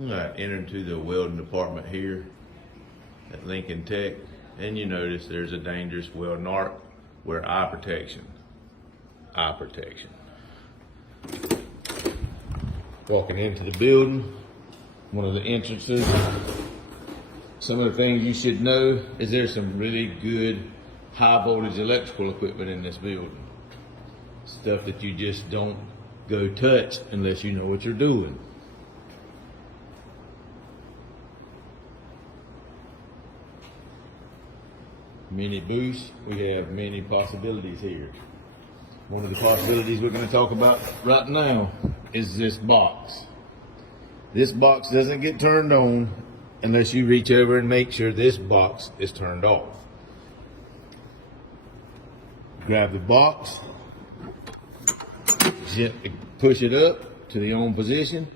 Enter into the welding department here at Lincoln Tech, and you notice there's a dangerous welding arc. Wear eye protection. Eye protection. Walking into the building, one of the entrances. Some of the things you should know is there's some really good high voltage electrical equipment in this building. Stuff that you just don't go touch unless you know what you're doing. Mini boost, we have many possibilities here. One of the possibilities we're going to talk about right now is this box. This box doesn't get turned on unless you reach over and make sure this box is turned off. Grab the box, gently push it up to the on position,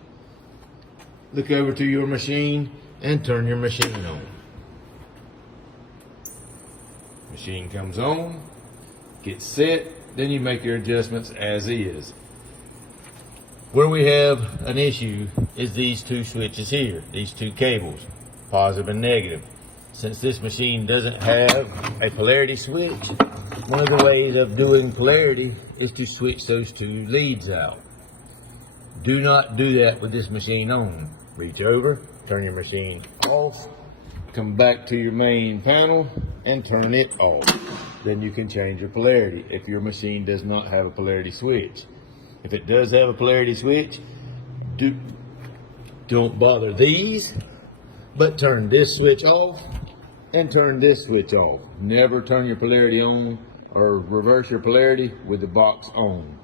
look over to your machine and turn your machine on. Machine comes on, gets set, then you make your adjustments as is. Where we have an issue is these two switches here, these two cables, positive and negative. Since this machine doesn't have a polarity switch, one of the ways of doing polarity is to switch those two leads out. Do not do that with this machine on. Reach over, turn your machine off, come back to your main panel and turn it off. Then you can change your polarity if your machine does not have a polarity switch. If it does have a polarity switch, don't bother these, but turn this switch off and turn this switch off. Never turn your polarity on or reverse your polarity with the box on.